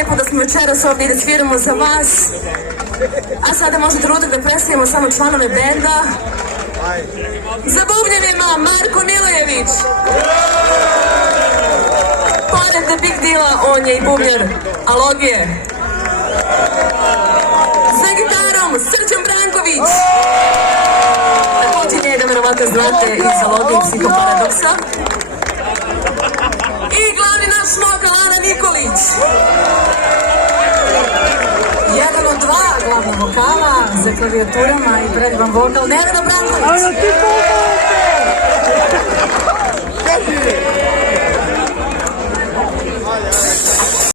lepo da smo večeras ovdje i da sviramo za vas. A sada je možda trenutak da predstavimo samo članove benda. Za bubnjevima Marko Milojević. Pored The Big Deala, on je i bubnjar Alogije. Za gitarom Srđan Branković. Također njega verovatno znate iz Alogije i Psihoparadoksa. I glavni naš vokal Ana Nikolić. Jedan od dva glavna vokala za klavijaturama i predvan vokal Nevena Branković.